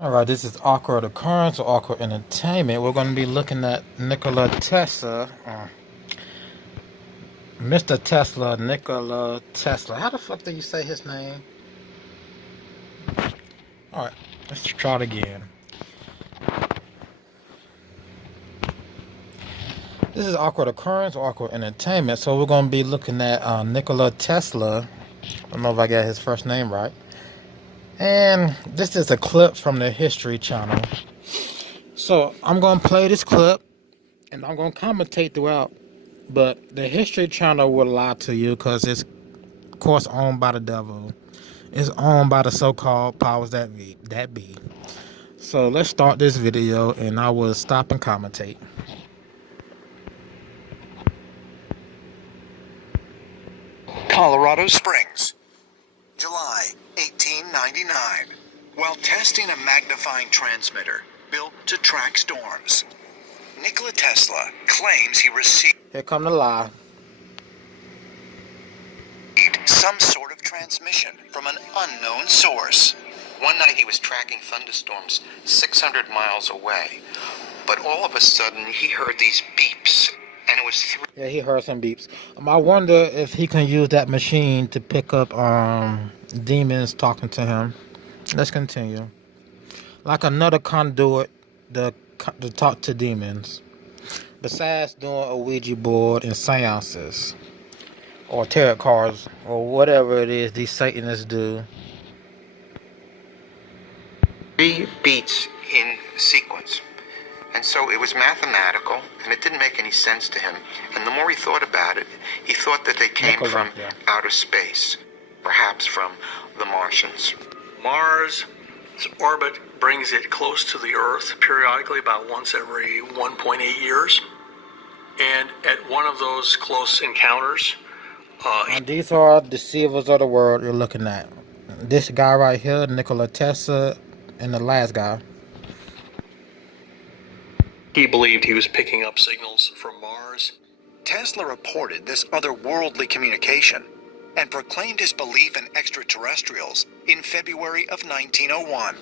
Alright, this is awkward occurrence or awkward entertainment. We're going to be looking at Nikola Tesla. Mr. Tesla, Nikola Tesla. How the fuck do you say his name? Alright, let's try it again. This is awkward occurrence or awkward entertainment. So we're going to be looking at Nikola Tesla. I don't know if I got his first name right. And this is a clip from the History Channel. So I'm going to play this clip and I'm going to commentate throughout. But the History Channel will lie to you because it's, of course, owned by the devil. It's owned by the so-called powers that be. So let's start this video and I will stop and commentate. Colorado Springs, July 1899. While testing a magnifying transmitter built to track storms, Nikola Tesla claims he received Here come the lie. some sort of transmission from an unknown source. One night he was tracking thunderstorms 600 miles away, but all of a sudden he heard these beeps, and it was Yeah, he heard some beeps. I wonder if he can use that machine to pick up demons talking to him. Let's continue. Like another conduit to talk to demons. Besides doing a Ouija board and seances. Or tarot cards. Or whatever it is these Satanists do. 3 beats in sequence. And so it was mathematical, and it didn't make any sense to him. And the more he thought about it, he thought that they came Nikola, from yeah. outer space, perhaps from the Martians. Mars' orbit brings it close to the Earth periodically, about once every 1.8 years. And at one of those close encounters, And these are deceivers of the world you're looking at. This guy right here, Nikola Tesla, and the last guy. he believed he was picking up signals from Mars. Tesla reported this otherworldly communication and proclaimed his belief in extraterrestrials in February of 1901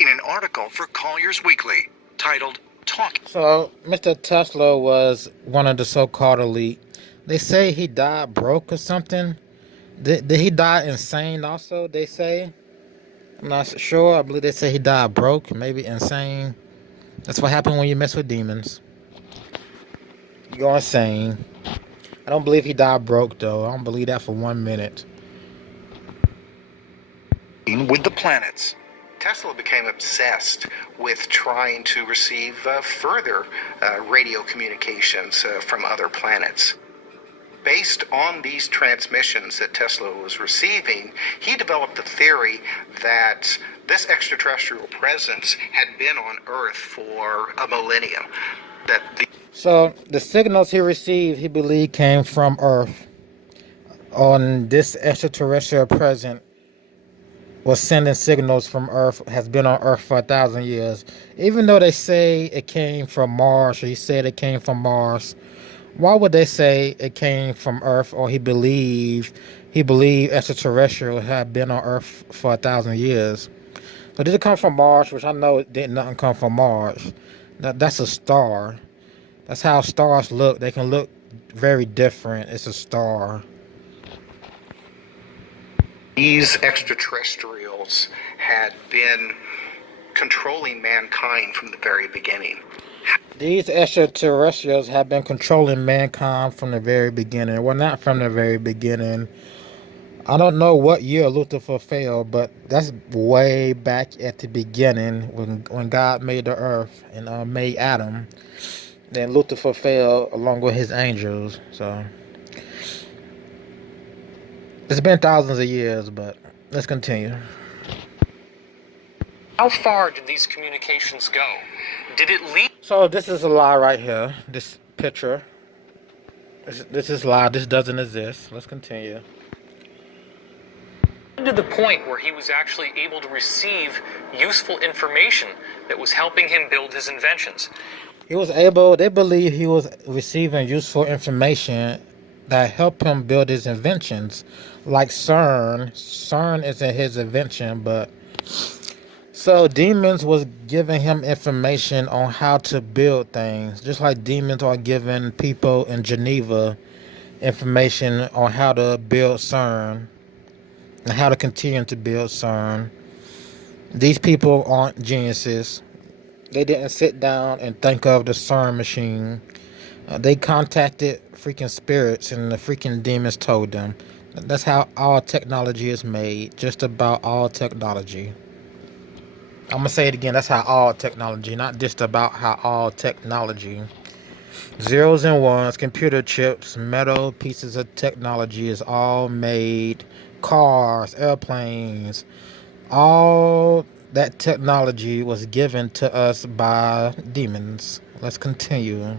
in an article for Collier's Weekly titled Talk. So, Mr. Tesla was one of the so-called elite. They say he died broke or something. Did he die insane also, they say? I'm not sure. I believe they say he died broke, maybe insane. That's what happened when you mess with demons. You go insane. I don't believe he died broke, though. I don't believe that for 1 minute. With the planets. Tesla became obsessed with trying to receive further radio communications from other planets. Based on these transmissions that Tesla was receiving, he developed the theory that this extraterrestrial presence had been on Earth for a millennium. So, the signals he received, he believed, came from Earth. On this extraterrestrial presence was sending signals from Earth, has been on Earth for 1,000 years. Even though they say it came from Mars, or he said it came from Mars, why would they say it came from Earth, or he believed extraterrestrials had been on Earth for 1,000 years? So did it come from Mars, which I know it didn't nothing come from Mars. That's a star. That's how stars look. They can look very different. It's a star. These extraterrestrials had been controlling mankind from the very beginning. These extraterrestrials have been controlling mankind from the very beginning. Well, not from the very beginning. I don't know what year Lucifer fell, but that's way back at the beginning when God made the earth and made Adam. Then Lucifer fell along with his angels. So it's been thousands of years, but let's continue. How far did these communications go? Did it lead? So this is a lie right here. This picture. This is a lie. This doesn't exist. Let's continue. To the point where he was actually able to receive useful information that was helping him build his inventions. They believe he was receiving useful information that helped him build his inventions. Like CERN. CERN isn't his invention, but So demons was giving him information on how to build things, just like demons are giving people in Geneva information on how to build CERN and how to continue to build CERN. These people aren't geniuses. They didn't sit down and think of the CERN machine. They contacted freaking spirits, and the freaking demons told them. That's how all technology is made. Just about all technology. I'm gonna say it again. That's how all technology, not just about how all technology. Zeros and ones, computer chips, metal pieces of technology is all made. Cars, airplanes, all that technology was given to us by demons. Let's continue.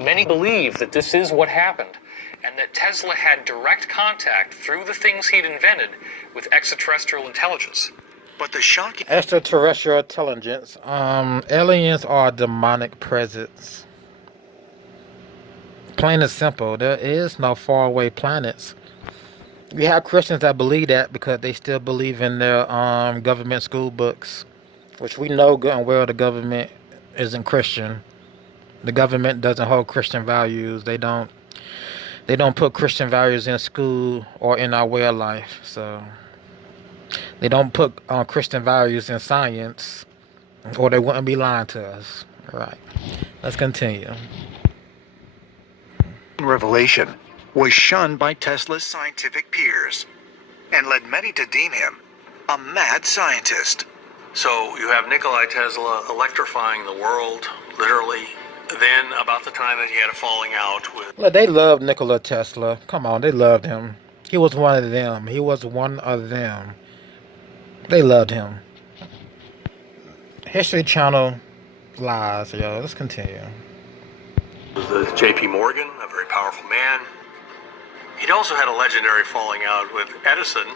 Many believe that this is what happened, and that Tesla had direct contact through the things he'd invented with extraterrestrial intelligence. But the shocking Extraterrestrial intelligence. Aliens are a demonic presence. Plain and simple. There is no faraway planets. We have Christians that believe that because they still believe in their government school books, which we know good and well the government isn't Christian. The government doesn't hold Christian values. They don't put Christian values in school or in our way of life. So they don't put Christian values in science, or they wouldn't be lying to us. All right. Let's continue. revelation was shunned by Tesla's scientific peers and led many to deem him a mad scientist. So you have Nikola Tesla electrifying the world, literally. Then, about the time that he had a falling out with... Look, they loved Nikola Tesla. Come on, they loved him. He was one of them. He was one of them. They loved him. History Channel lies, yo. Let's continue. The J.P. Morgan, a very powerful man. He'd also had a legendary falling out with Edison,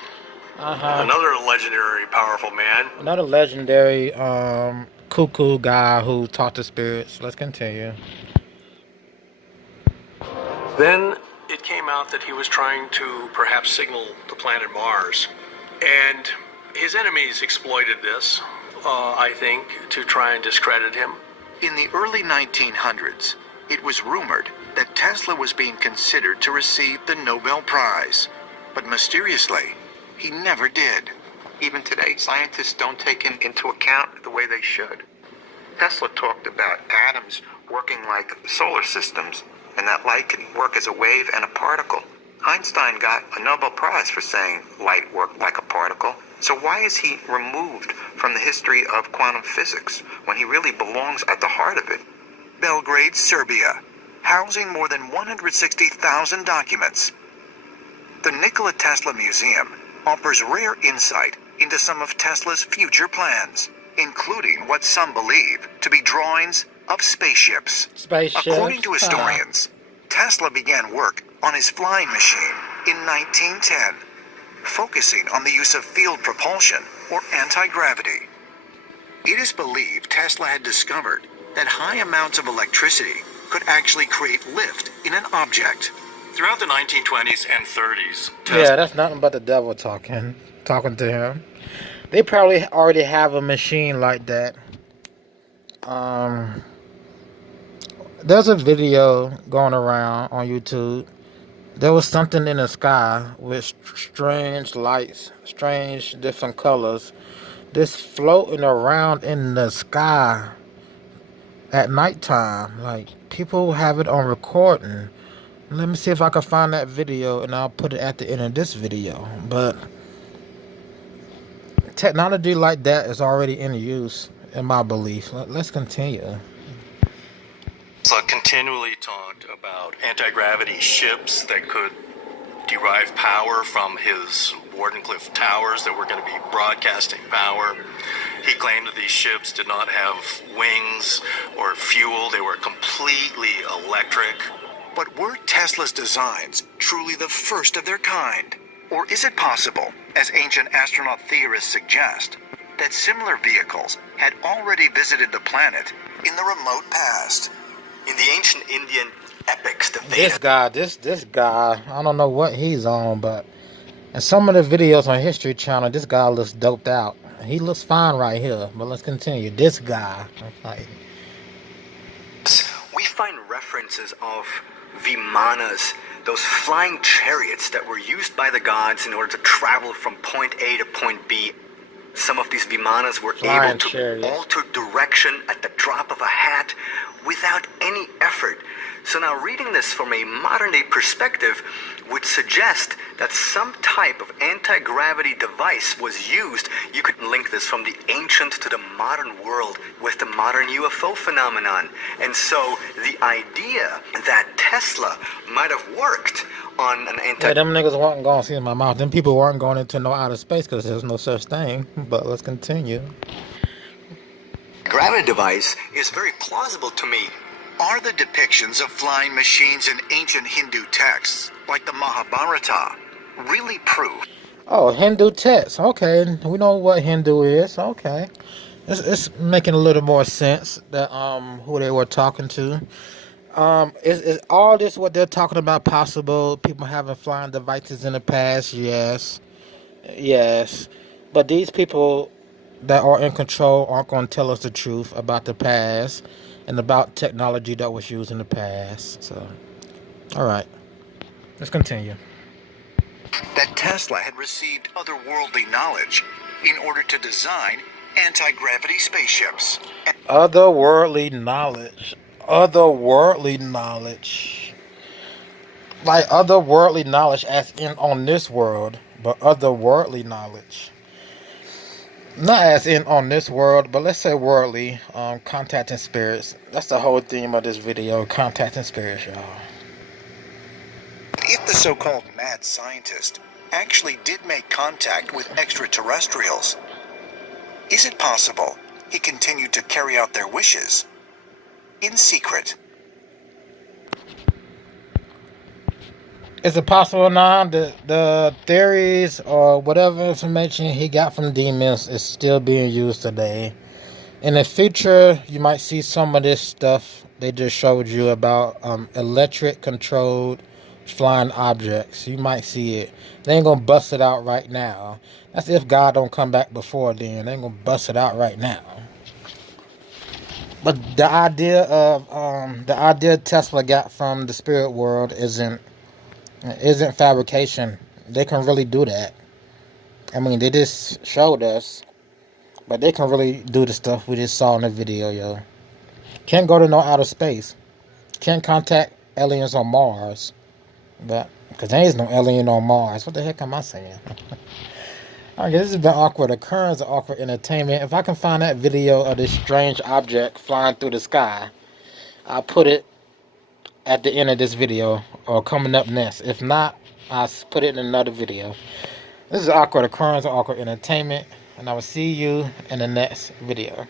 another legendary powerful man. Another legendary cuckoo guy who talked to spirits. Let's continue. Then it came out that he was trying to perhaps signal the planet Mars. And his enemies exploited this, I think, to try and discredit him. In the early 1900s, it was rumored that Tesla was being considered to receive the Nobel Prize, but mysteriously, he never did. Even today, scientists don't take him into account the way they should. Tesla talked about atoms working like solar systems, and that light can work as a wave and a particle. Einstein got a Nobel Prize for saying light worked like a particle. So why is he removed from the history of quantum physics when he really belongs at the heart of it? Belgrade, Serbia, housing more than 160,000 documents. The Nikola Tesla Museum offers rare insight into some of Tesla's future plans, including what some believe to be drawings of spaceships. According to historians, Tesla began work on his flying machine in 1910, focusing on the use of field propulsion or anti-gravity. It is believed Tesla had discovered that high amounts of electricity could actually create lift in an object. Throughout the 1920s and 30s, Yeah, that's nothing but the devil talking to him. They probably already have a machine like that. There's a video going around on YouTube. There was something in the sky with strange lights, strange different colors, just floating around in the sky at nighttime. Like, people have it on recording. Let me see if I can find that video, and I'll put it at the end of this video. But technology like that is already in use, in my belief. Let's continue. Tesla continually talked about anti-gravity ships that could derive power from his Wardenclyffe towers that were going to be broadcasting power. He claimed that these ships did not have wings or fuel. They were completely electric. But were Tesla's designs truly the first of their kind? Or is it possible, as ancient astronaut theorists suggest, that similar vehicles had already visited the planet in the remote past? In the ancient Indian epics, the This guy, I don't know what he's on, but in some of the videos on History Channel, this guy looks doped out. He looks fine right here, but let's continue. This guy, like, we find references of vimanas, those flying chariots that were used by the gods in order to travel from point A to point B. Some of these vimanas were Flying able to chariots. alter direction at the drop of a hat without any effort. So now reading this from a modern-day perspective would suggest that some type of anti-gravity device was used. You could link this from the ancient to the modern world with the modern UFO phenomenon. And so the idea that Tesla might have worked on an yeah, them niggas weren't going to see in my mouth. Them people weren't going into no outer space because there's no such thing. But let's continue. gravity device is very plausible to me. Are the depictions of flying machines in ancient Hindu texts, like the Mahabharata, really proof? Oh, Hindu text. Okay, we know what Hindu is. Okay, it's making a little more sense that who they were talking to. Is all this what they're talking about possible? People having flying devices in the past? Yes, yes, but these people that are in control aren't going to tell us the truth about the past and about technology that was used in the past. So, all right, let's continue. That Tesla had received otherworldly knowledge in order to design anti-gravity spaceships. Otherworldly knowledge. Otherworldly knowledge. Like otherworldly knowledge as in on this world, but otherworldly knowledge. Not as in on this world, but let's say worldly, contacting spirits. That's the whole theme of this video, contacting spirits, y'all. If the so-called mad scientist actually did make contact with extraterrestrials, is it possible he continued to carry out their wishes in secret? Is it possible now that the theories or whatever information he got from demons is still being used today? In the future, you might see some of this stuff they just showed you about electric controlled flying objects. You might see it. They ain't gonna bust it out right now. That's if God don't come back before then. They ain't gonna bust it out right now. But the idea Tesla got from the spirit world isn't fabrication. They can really do that. I mean, they just showed us, but they can really do the stuff we just saw in the video, yo. Can't go to no outer space. Can't contact aliens on Mars. But, because there is no alien on Mars. What the heck am I saying? Okay, this has been Awkward Occurrence, Awkward Entertainment. If I can find that video of this strange object flying through the sky, I'll put it at the end of this video or coming up next. If not, I'll put it in another video. This is Awkward Occurrence, Awkward Entertainment, and I will see you in the next video.